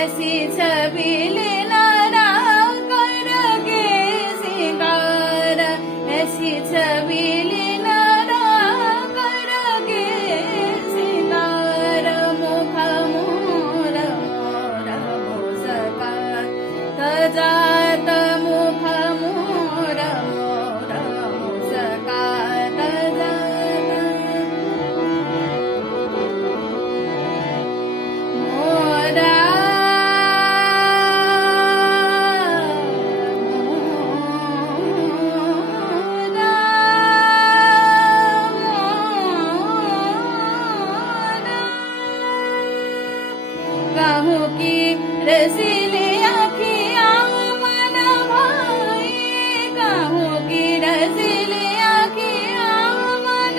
ऐसी छबीले नारा करगे सिंगार ऐसी छबीले नारा करगे सिंगार मुख मोर मोर मुस्का तजात मुख मोर मोर मुस्का तजात मोरा गाहों की रसीली आँखियाँ मन भाई गाहों की रसीली आँखियाँ मन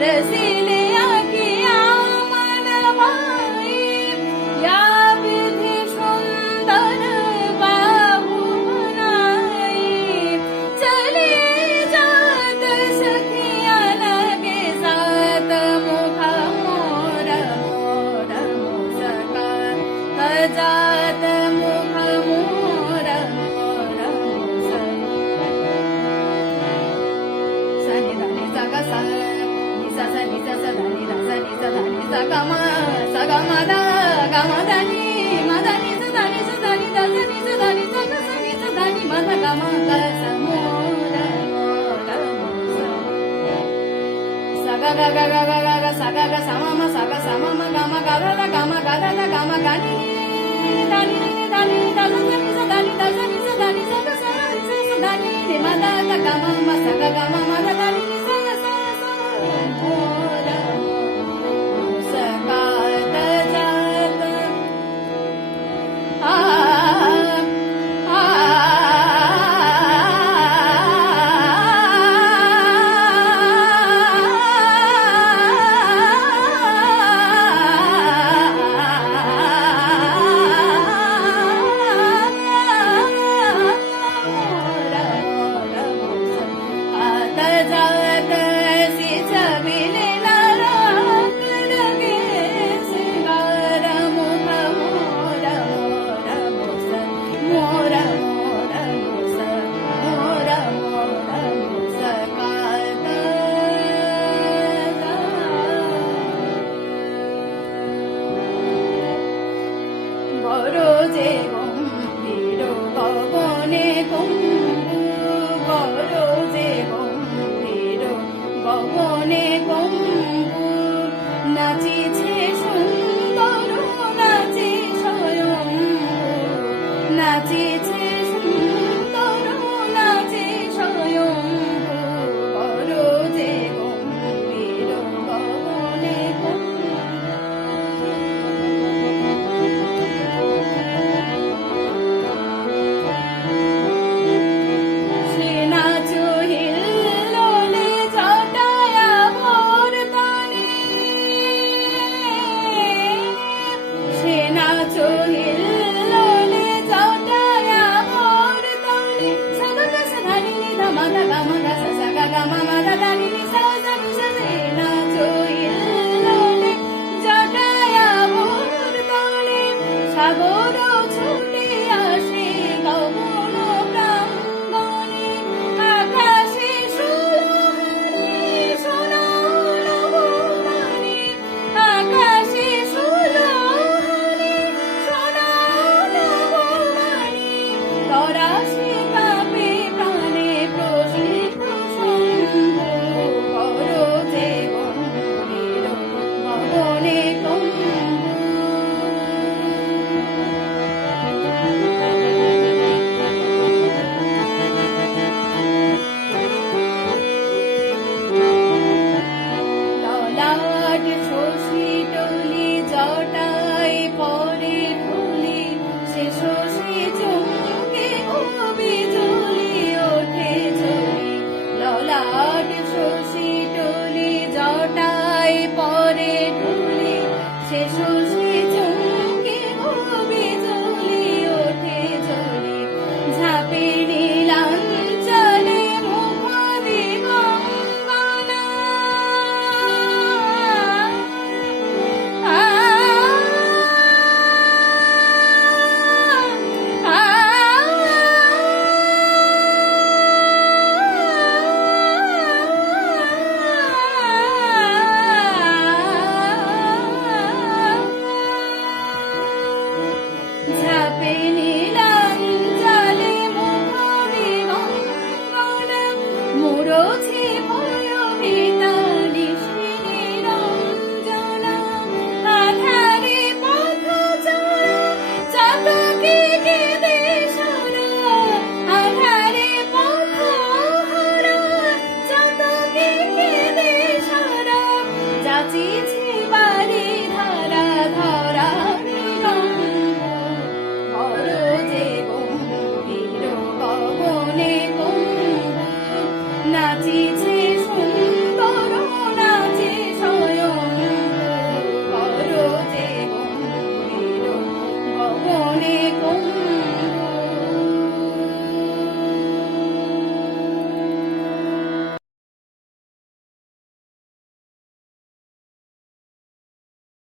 रसीले आँखियाँ मन भाई या विधि सुंदर बाहु बनाई चली जात सखियाँ लगे साथ मुख मोर मोर मुस्का तजात मुख मोर मोर मुस्का सनि धनि सग सा ni sa sa da ni da sa ni sa da ni sa ga ma da ga ma da ni sa da ni da sa ni sa da ni sa ga sa ni sa da ni ma da ga ma ga sa mo da sa ga ga ga ga ga ga sa ga ga sa ma ga ma ga da ga ma ga da ga ma ga ni da ni da sa ni sa da ni da sa ni sa da ni sa ga sa da ni ma da ga ma sa ga ga ma da da ni sa ga sa मोर मुस्का तजात গরজে গম্ভীর গগনে কম্বু গরজে গম্ভীর গগনে কম্বু নাচিছে সুন্দর নাচে স্বয়ম্ভু নাচিছে সুন্দর নাচে স্বয়ম্ভু গরজে গম্ভীর গগনে কম্বু Mata gamma মাদা দানি নি সা সা নি সা সে না চইলে জটায়া ভোর তলে সাগর ছুটে আসে গগন প্রাঙ্গণে আকাশে সুলহানি সোনা নবমানি আকাশে সুলহানি সোনা নবমানি তরাসে কাঁপে প্রাণে প্রসিদ্ধ শম্ভু করো যে গম্ভীর গগনে কম্বু ললাট শশী টলি জটায় পরে ধুলি সে শশী চমকে কবি জ্বলি ওঠে ঝরি ললাট শশী টলি জটায় পরে ধুলি সে শশী চমকে কবি জ্বলি ওঠে ঝরি ঝাঁপে নীলাঞ্চলে মুখ দিগঙ্গনা ঝাঁপে নিলাম জলে মুখ দিগঙ্গনা মুরছে ভয়ভীতা নিশি নিরঞ্জনা আধারে পথ চলা চাতকে কেঁদে সারা আধারে পথ হারা চাতকে কেঁদে সারা যাচিছে বাড়ি ধারা ধরা নিরঙ্গ করো যে গম্ভীর গগনে কম্বু নাচিছে সুন্দর নাচে স্বয়ং করো যে গম্ভীর গগনে